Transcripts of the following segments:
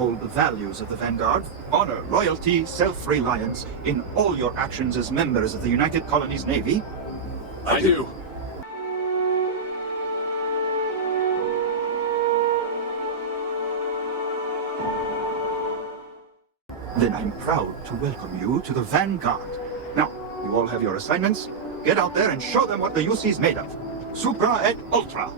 uphold the values of the Vanguard, honor loyalty, self-reliance in all your actions as members of the United Colonies Navy? I do. Then I'm proud to welcome you to the Vanguard. Now, you all have your assignments. Get out there and show them what the UC's made of. Supra et Ultra.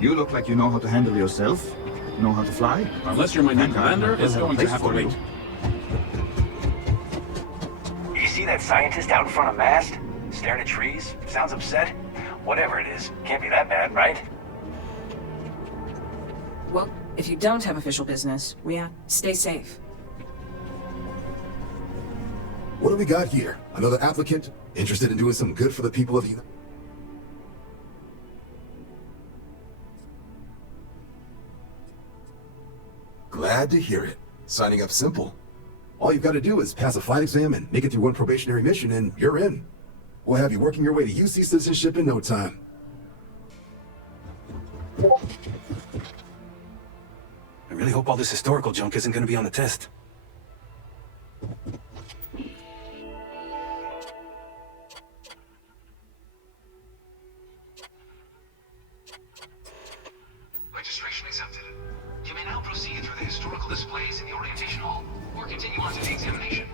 You look like you know how to handle yourself. Know how to fly? Unless you're my new commander, it's going to have to wait. You see that scientist out in front of mast? Staring at trees? Sounds upset? Whatever it is, can't be that bad, right? Well, if you don't have official business, stay safe. What do we got here? Another applicant? Interested in doing some good for the people of the United... Glad to hear it. Signing up simple. All you've got to do is pass a flight exam and make it through one probationary mission and you're in. We'll have you working your way to UC citizenship in no time. I really hope all this historical junk isn't going to be on the test. Registration accepted. You may now proceed through the historical displays in the orientation hall, or continue on to the examination.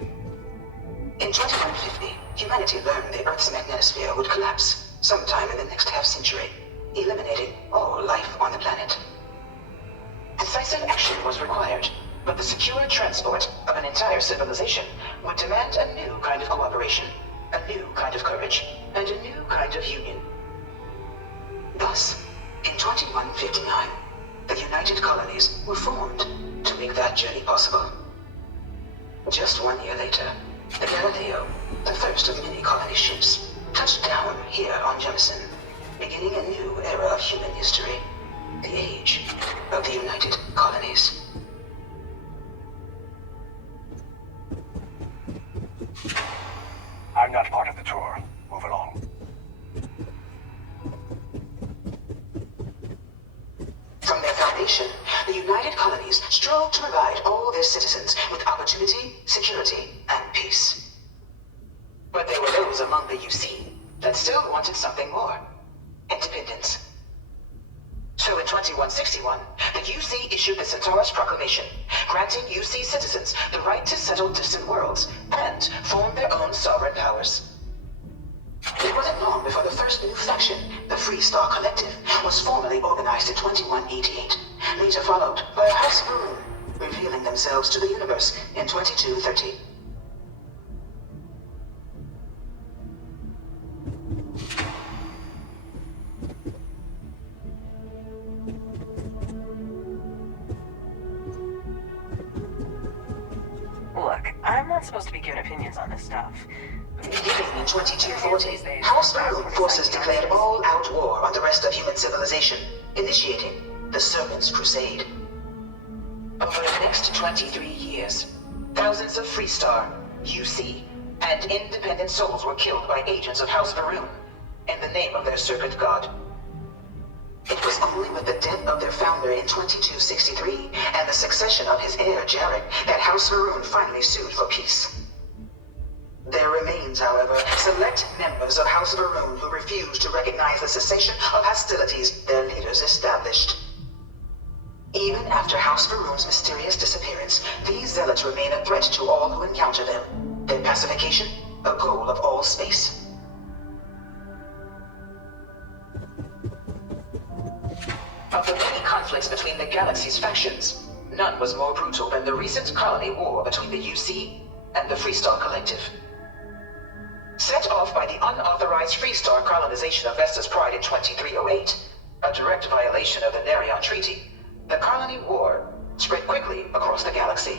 In 2150, humanity learned the Earth's magnetosphere would collapse sometime in the next half-century, eliminating all life on the planet. Decisive action was required, but the secure transport of an entire civilization would demand a new kind of cooperation, a new kind of courage, and a new kind of union. Thus, in 2159, the United Colonies were formed to make that journey possible. Just 1 year later, the Galileo, the first of many colony ships, touched down here on Jemison, beginning a new era of human history, the age of the United Colonies. I'm not part of the tour. Move along. From their foundation, the United Colonies strove to provide all their citizens with opportunity, security, and peace. But there were those among the UC that still wanted something more: independence. So in 2161, the UC issued the Centaurus Proclamation, granting UC citizens the right to settle distant worlds and form their own sovereign powers. It wasn't long before the first new faction, the Free Star Collective, was formally organized in 2188, later followed by a House Maroon, revealing themselves to the universe in 2230. Look, I'm not supposed to be giving opinions on this stuff. Beginning in 2240, House Maroon forces declared all-out war on the rest of human civilization, initiating the Serpent's Crusade. Over the next 23 years, thousands of Freestar, UC, and independent souls were killed by agents of House Maroon in the name of their serpent god. It was only with the death of their founder in 2263 and the succession of his heir Jarek that House Maroon finally sued for peace. There remains, however, select members of House Maroon who refuse to recognize the cessation of hostilities their leaders established. Even after House Maroon's mysterious disappearance, these zealots remain a threat to all who encounter them. Their pacification, a goal of all space. Of the many conflicts between the galaxy's factions, none was more brutal than the recent colony war between the UC and the Freestar Collective. Set off by the unauthorized Freestar colonization of Vesta's Pride in 2308, a direct violation of the Nerion Treaty, the colony war spread quickly across the galaxy.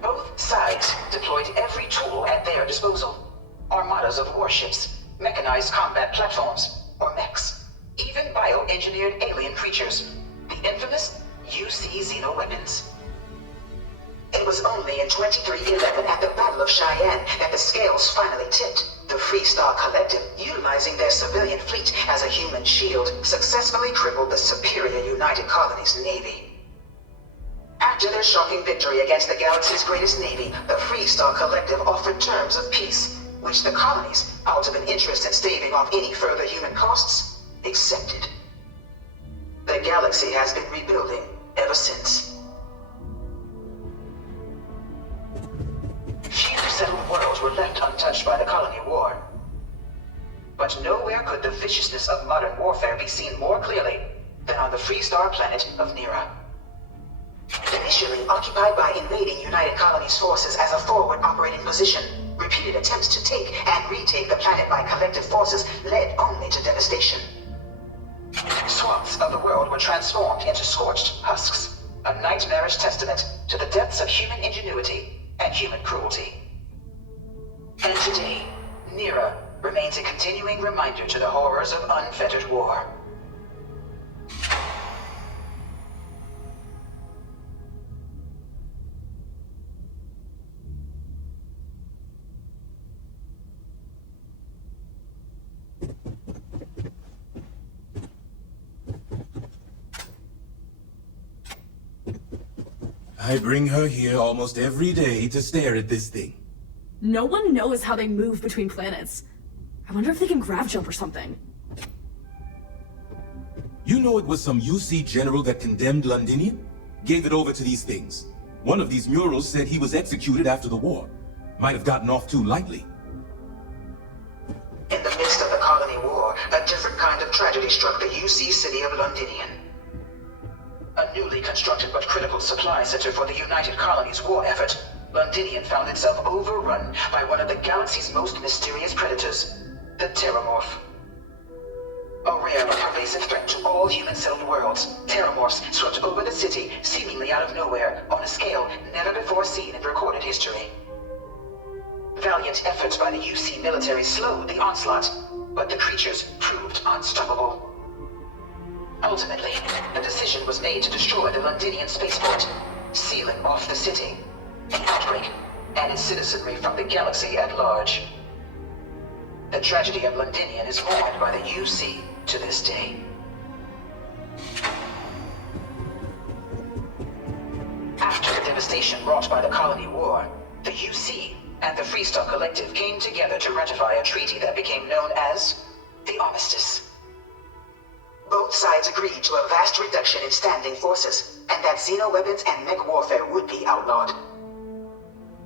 Both sides deployed every tool at their disposal: armadas of warships, mechanized combat platforms, or mechs, even bioengineered alien creatures, the infamous UC xenoweapons. It was only in 2311 at the Battle of Cheyenne that the scales finally tipped. The Free Star Collective, utilizing their civilian fleet as a human shield, successfully crippled the superior United Colonies Navy. After their shocking victory against the galaxy's greatest navy, the Free Star Collective offered terms of peace, which the colonies, out of an interest in staving off any further human costs, accepted. The galaxy has been rebuilding ever since. Few settled worlds were left untouched by the colony war. But nowhere could the viciousness of modern warfare be seen more clearly than on the Free Star planet of Nira. Initially occupied by invading United Colonies forces as a forward operating position, repeated attempts to take and retake the planet by collective forces led only to devastation. Swaths of the world were transformed into scorched husks, a nightmarish testament to the depths of human ingenuity and human cruelty. And today, Nira remains a continuing reminder to the horrors of unfettered war. I bring her here almost every day to stare at this thing. No one knows how they move between planets. I wonder if they can grav jump or something. You know it was some UC general that condemned Londinium? Gave it over to these things. One of these murals said he was executed after the war. Might have gotten off too lightly. In the midst of the colony war, a different kind of tragedy struck the UC city of Londinium. A newly constructed but critical supply center for the United Colonies war effort, Londinium found itself overrun by one of the galaxy's most mysterious predators, the Terramorph. A rare but pervasive threat to all human-settled worlds, Terramorphs swept over the city, seemingly out of nowhere, on a scale never before seen in recorded history. Valiant efforts by the UC military slowed the onslaught, but the creatures proved unstoppable. Ultimately, the decision was made to destroy the Londinian spaceport, sealing off the city, the outbreak, and its citizenry from the galaxy at large. The tragedy of Londinium is mourned by the UC to this day. After the devastation wrought by the colony war, the UC and the Free Star Collective came together to ratify a treaty that became known as the Armistice. Both sides agreed to a vast reduction in standing forces, and that xeno-weapons and mech warfare would be outlawed.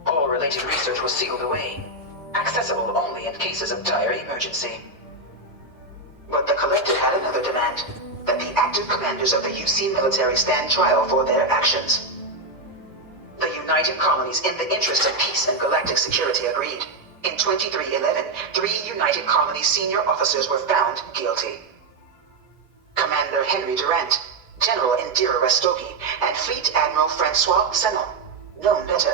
All related research was sealed away, accessible only in cases of dire emergency. But the Collective had another demand, that the active commanders of the UC military stand trial for their actions. The United Colonies, in the interest of peace and galactic security, agreed. In 2311, 3 United Colonies senior officers were found guilty. Commander Henry Durant, General Indira Rastogi, and Fleet Admiral Francois Sanon, known better.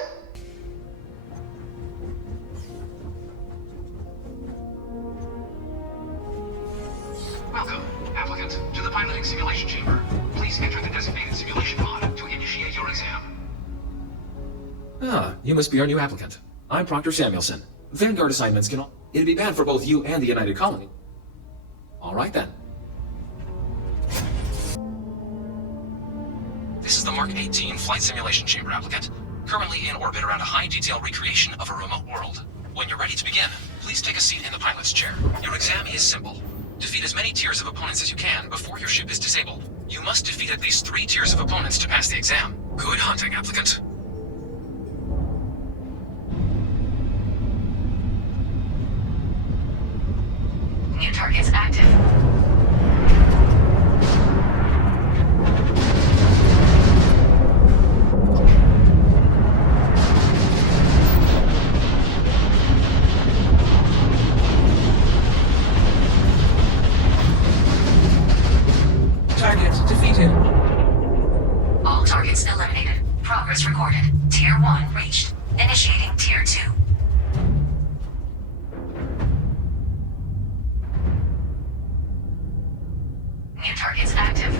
Welcome, applicant, to the piloting simulation chamber. Please enter the designated simulation pod to initiate your exam. Ah, you must be our new applicant. I'm Proctor Samuelson. Vanguard assignments can... It'd be bad for both you and the United Colony. All right, then. This is the Mark 18 Flight Simulation Chamber applicant, currently in orbit around a high-detail recreation of a remote world. When you're ready to begin, please take a seat in the pilot's chair. Your exam is simple. Defeat as many tiers of opponents as you can before your ship is disabled. You must defeat at least 3 tiers of opponents to pass the exam. Good hunting, applicant. New targets active. Target defeated. All targets eliminated. Progress recorded. Tier 1 reached. Initiating Tier 2. New targets active.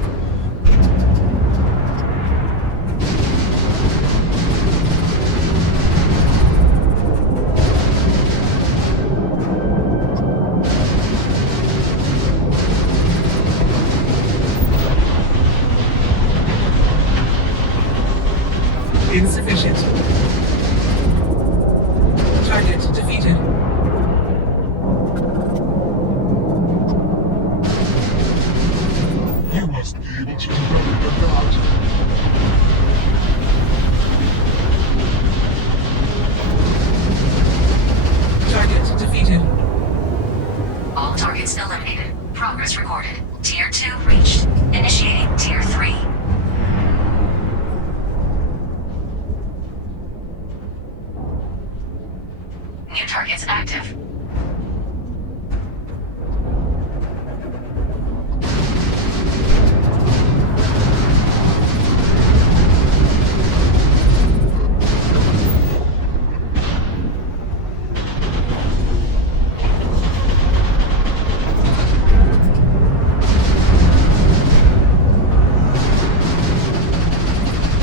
Insufficient. Target defeated. You must be able to do better than that. Target defeated. All targets eliminated. Progress recorded. Tier 2 reached. Initiating Tier 3. New targets active.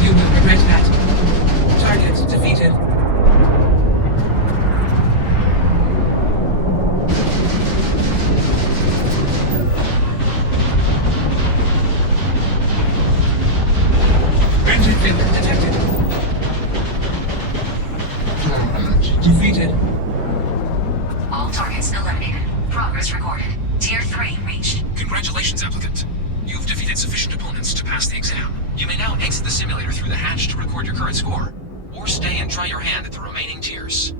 You will regret that. Target defeated. Engine failure detected. Target Defeated. All targets eliminated. Progress recorded. Tier 3 reached. Congratulations, applicant. You've defeated sufficient opponents to pass the exam. You may now exit the simulator through the hatch to record your current score, or stay and try your hand at the remaining tiers.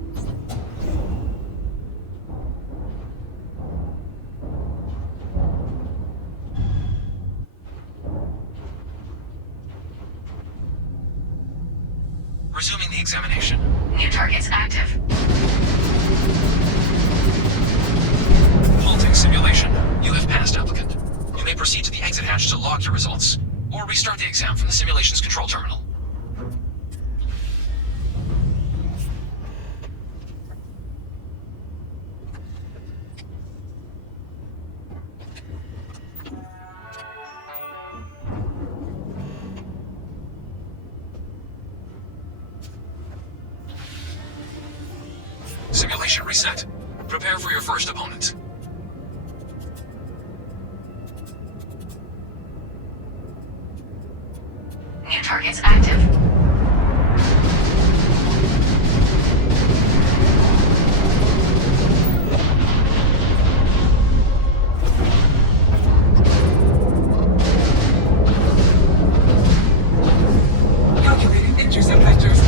Resuming the examination. New targets active. Halting simulation. You have passed, applicant. You may proceed to the exit hatch to log your results, or restart the exam from the simulation's control terminal. Simulation reset. Prepare for your first opponent. New targets active. Calculating intercept vectors.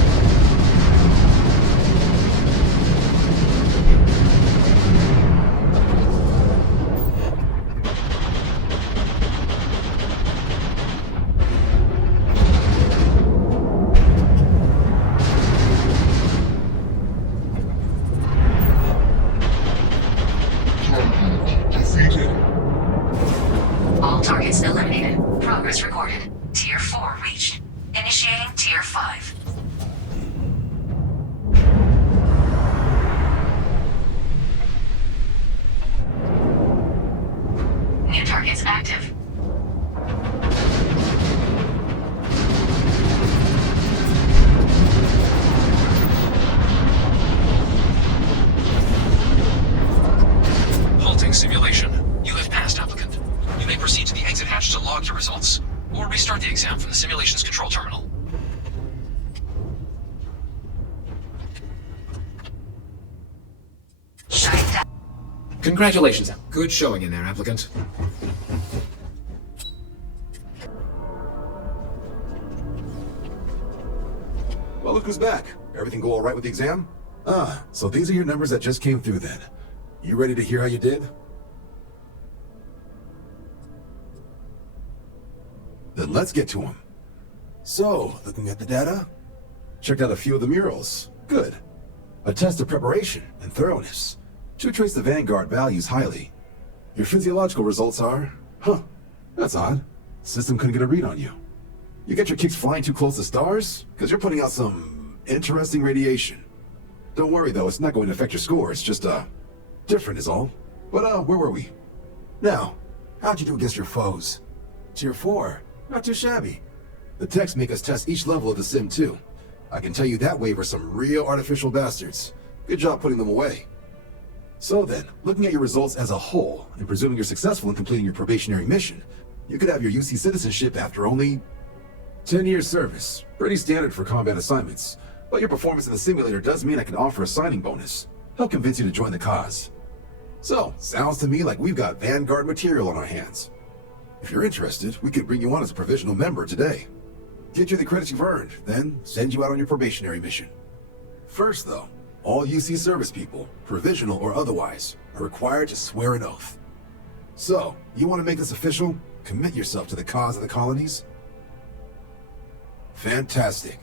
defeated. All targets eliminated. Progress recorded. Tier 4 reached. Initiating Tier 5. New targets active. Halting simulation. You have passed, applicant. You may proceed to the exit hatch to log your results, or restart the exam from the simulation's control terminal. Shutting down. Congratulations. Good showing in there, applicant. Well, look who's back. Everything go all right with the exam? Ah, so these are your numbers that just came through then. You ready to hear how you did? Then let's get to them. So, looking at the data, checked out a few of the murals. Good. A test of preparation and thoroughness. Should trace the Vanguard values highly. Your physiological results are... Huh, that's odd. System couldn't get a read on you. You get your kicks flying too close to stars? Because you're putting out some interesting radiation. Don't worry though, it's not going to affect your score. It's just, different is all. But, where were we? Now, how'd you do against your foes? Tier 4. Not too shabby. The techs make us test each level of the sim too. I can tell you that wave are some real artificial bastards. Good job putting them away. So then, looking at your results as a whole, and presuming you're successful in completing your probationary mission, you could have your UC citizenship after only 10 years service. Pretty standard for combat assignments. But your performance in the simulator does mean I can offer a signing bonus. Help convince you to join the cause. So, sounds to me like we've got Vanguard material on our hands. If you're interested, we could bring you on as a provisional member today. Get you the credits you've earned, then send you out on your probationary mission. First though, all UC service people, provisional or otherwise, are required to swear an oath. So, you want to make this official? Commit yourself to the cause of the colonies? Fantastic.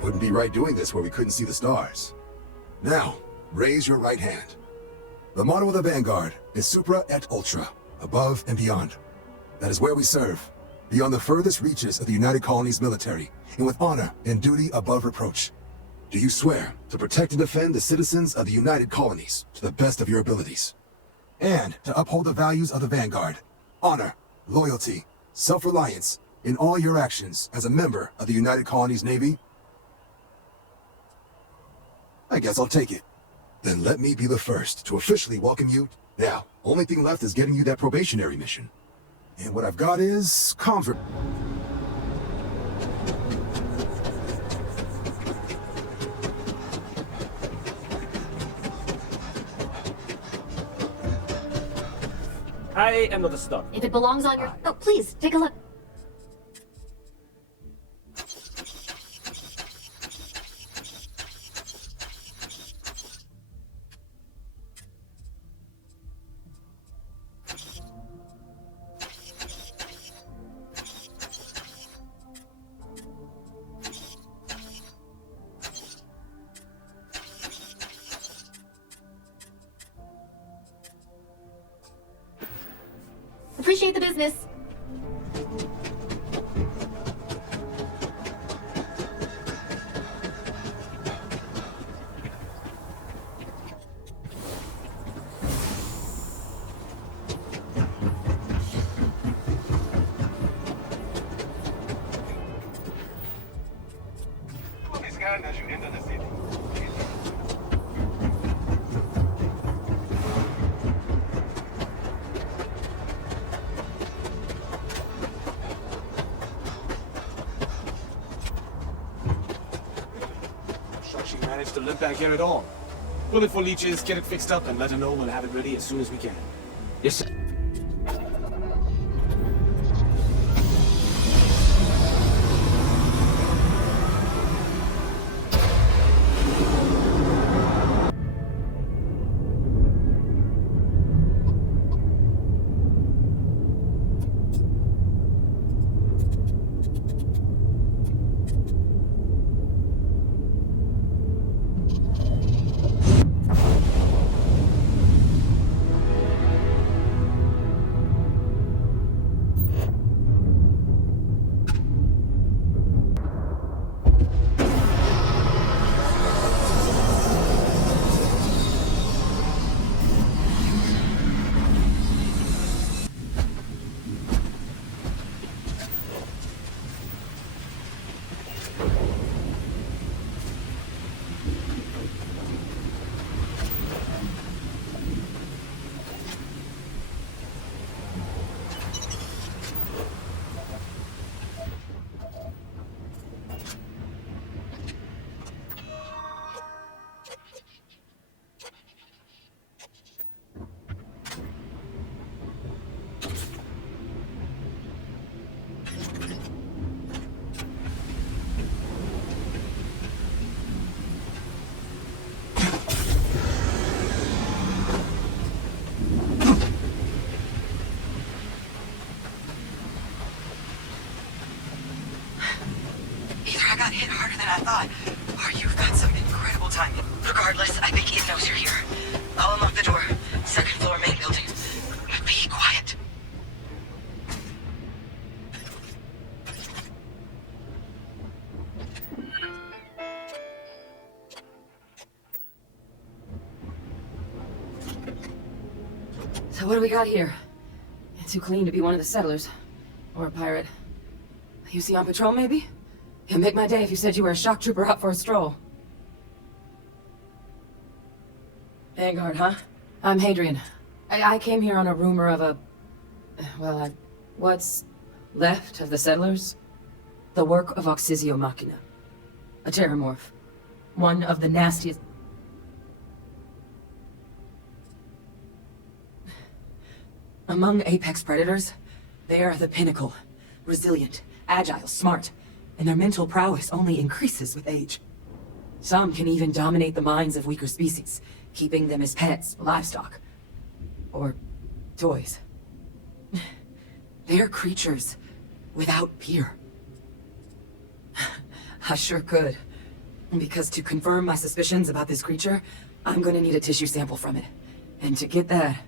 Wouldn't be right doing this where we couldn't see the stars. Now, raise your right hand. The motto of the Vanguard is Supra et Ultra, above and beyond. That is where we serve, beyond the furthest reaches of the United Colonies military, and with honor and duty above reproach. Do you swear to protect and defend the citizens of the United Colonies to the best of your abilities? And to uphold the values of the Vanguard, honor, loyalty, self-reliance, in all your actions as a member of the United Colonies Navy? I guess I'll take it. Then let me be the first to officially welcome you. Now, only thing left is getting you that probationary mission. And what I've got is comfort. I am not a stock. If it belongs on your... Oh, please, take a look. Appreciate the business. Will be scanned as you enter the city. She managed to live back here at all. Bullet for leeches, get it fixed up, and let her know we'll have it ready as soon as we can. Yes, sir. What do we got here? Too clean to be one of the settlers. Or a pirate. You see on patrol, maybe? It'd make my day if you said you were a shock trooper out for a stroll. Vanguard, huh? I'm Hadrian. I came here on a rumor of a... well, what's left of the settlers? The work of Oxysio Machina. A terramorph. One of the nastiest... Among apex predators, they are the pinnacle. Resilient, agile, smart, and their mental prowess only increases with age. Some can even dominate the minds of weaker species, keeping them as pets, livestock, or toys. They're creatures without peer. I sure could. Because to confirm my suspicions about this creature, I'm gonna need a tissue sample from it. And to get that,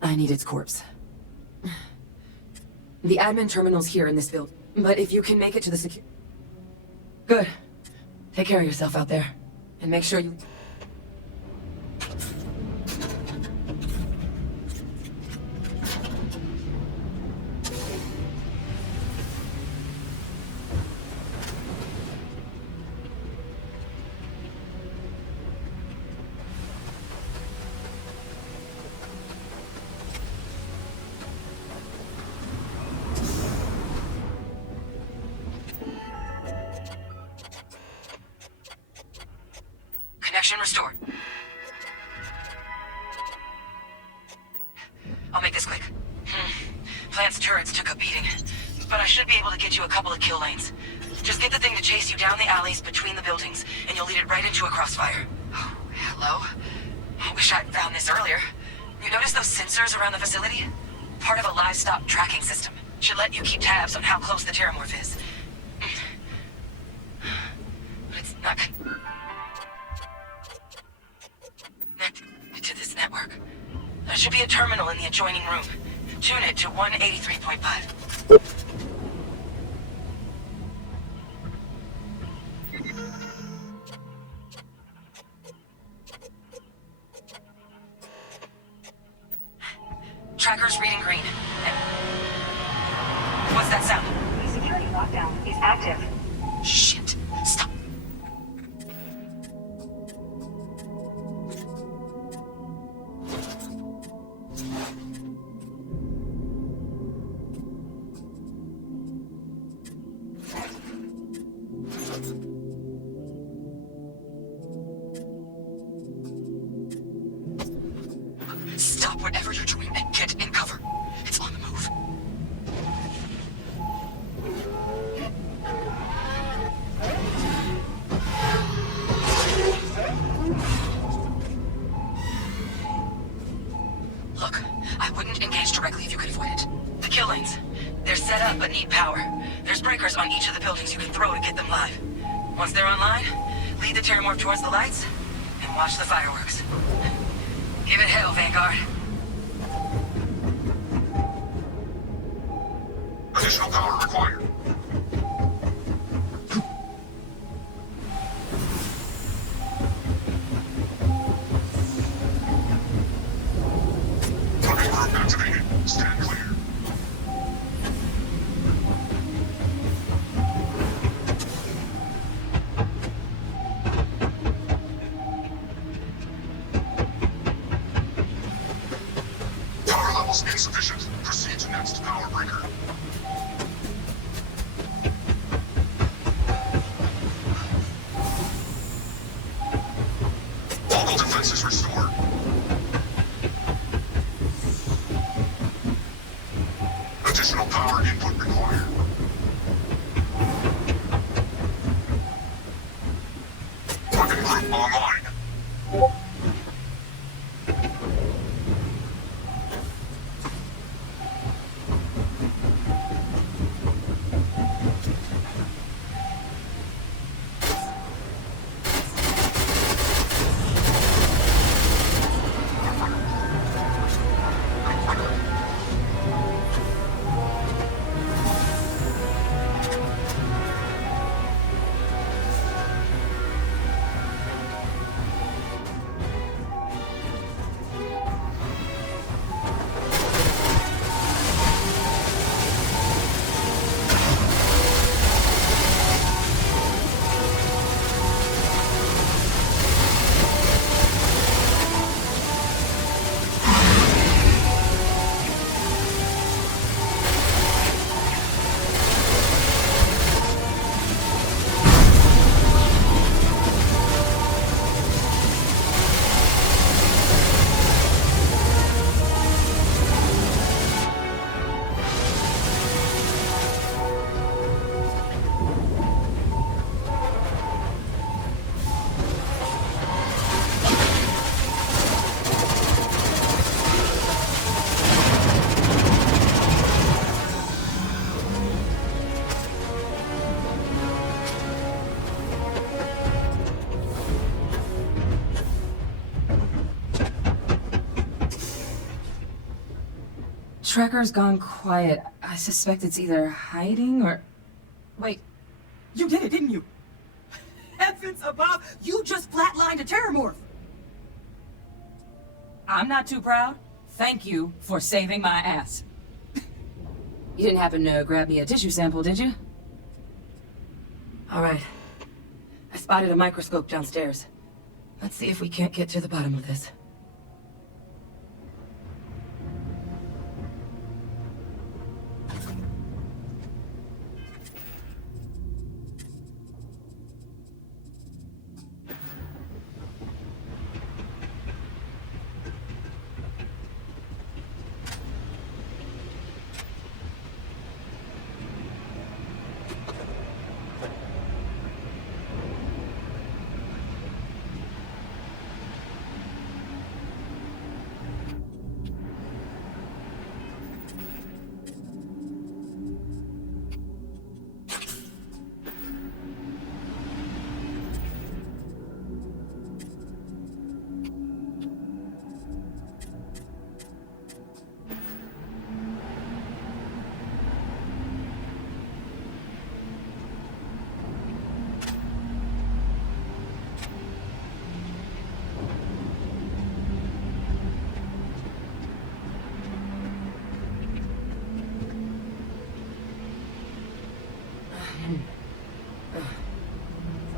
I need its corpse. The admin terminal's here in this build, but if you can make it to the Good. Take care of yourself out there. And make sure you... Connection restored. I'll make this quick. Plant's turrets took a beating, but I should be able to get you a couple of kill lanes. Just get the thing to chase you down the alleys between the buildings, and you'll lead it right into a crossfire. Oh, hello? I wish I'd found this earlier. You notice those sensors around the facility? Part of a livestock tracking system. Should let you keep tabs on how close the terramorph is. But it's not connected to this network. There should be a terminal in the adjoining room. Tune it to 183.5. Tracker's reading green. What's that sound? The security lockdown is active. Shit. Stop. Stop whatever you're doing and get in cover. It's on the move. Look, I wouldn't engage directly if you could avoid it. The kill lanes. They're set up but need power. There's breakers on each of the buildings you can throw to get them live. Once they're online, lead the terramorph towards the lights and watch the fireworks. Give it hell, Vanguard. Additional power required. Target group activated. Stand clear. Power levels insufficient. Proceed to next power breaker. Local defenses restored. Additional power input required. Weapon group online. tracker's gone quiet. I suspect it's either hiding or... Wait. You did it, didn't you? Heavens above, you just flatlined a terramorph! I'm not too proud. Thank you for saving my ass. You didn't happen to grab me a tissue sample, did you? All right. I spotted a microscope downstairs. Let's see if we can't get to the bottom of this.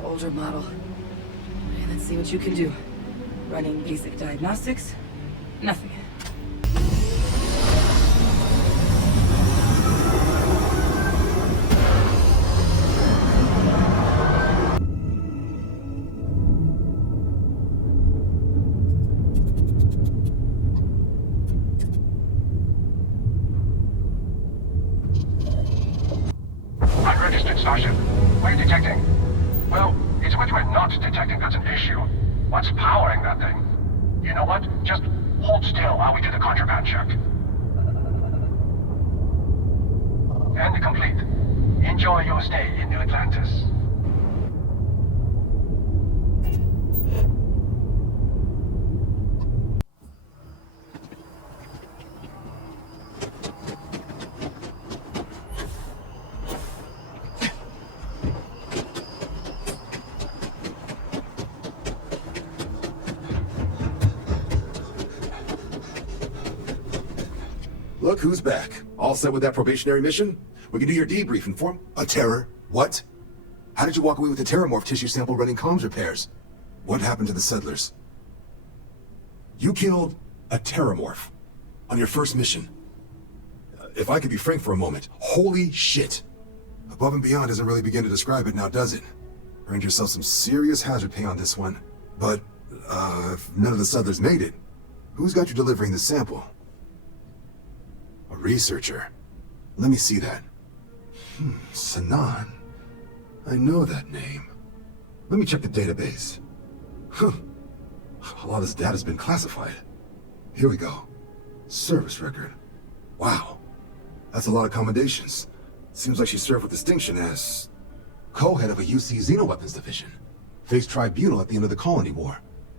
Older model. Okay, let's see what you can do. Running basic diagnostics. Nothing. Unregistered Starship. What are you detecting? Well, it's what we're not detecting that's an issue. What's powering that thing? You know what? Just hold still while we do the contraband check. And complete. Enjoy your stay in New Atlantis. Look who's back. All set with that probationary mission? We can do your debriefing for him. A terror? What? How did you walk away with the terramorph tissue sample running comms repairs? What happened to the settlers? You killed a terramorph on your first mission. If I could be frank for a moment, holy shit. Above and beyond doesn't really begin to describe it now, does it? Earned yourself some serious hazard pay on this one. But, if none of the settlers made it, who's got you delivering the sample? A researcher. Let me see that. Sanan. I know that name. Let me check the database. Huh. A lot of this data's been classified. Here we go. Service record. Wow. That's a lot of commendations. Seems like she served with distinction as co-head of a UC Xenoweapons division. Faced tribunal at the end of the Colony War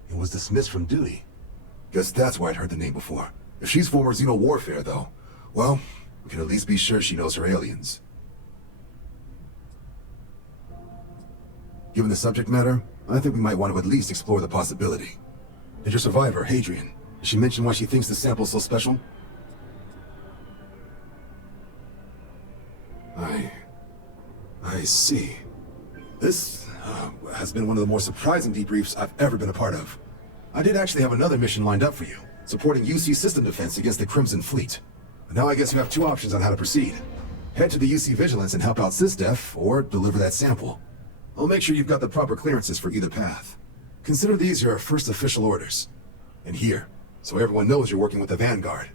and was dismissed from duty. Guess that's why I'd heard the name before. If she's former Xeno warfare, though, well, we can at least be sure she knows her aliens. Given the subject matter, I think we might want to at least explore the possibility. Did your survivor, Hadrian, did she mention why she thinks the sample's so special? I see. This has been one of the more surprising debriefs I've ever been a part of. I did actually have another mission lined up for you, supporting UC system defense against the Crimson Fleet. But now I guess you have two options on how to proceed. Head to the UC Vigilance and help out SysDef, or deliver that sample. I'll make sure you've got the proper clearances for either path. Consider these your first official orders. And here, so everyone knows you're working with the Vanguard.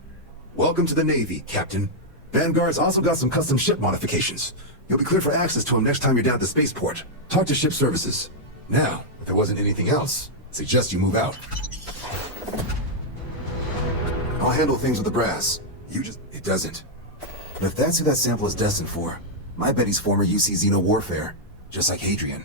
Welcome to the Navy, Captain. Vanguard's also got some custom ship modifications. You'll be cleared for access to them next time you're down at the spaceport. Talk to ship services. Now, if there wasn't anything else, I suggest you move out. I'll handle things with the brass. It doesn't. But if that's who that sample is destined for, my bet he's former UC Xeno warfare, just like Hadrian.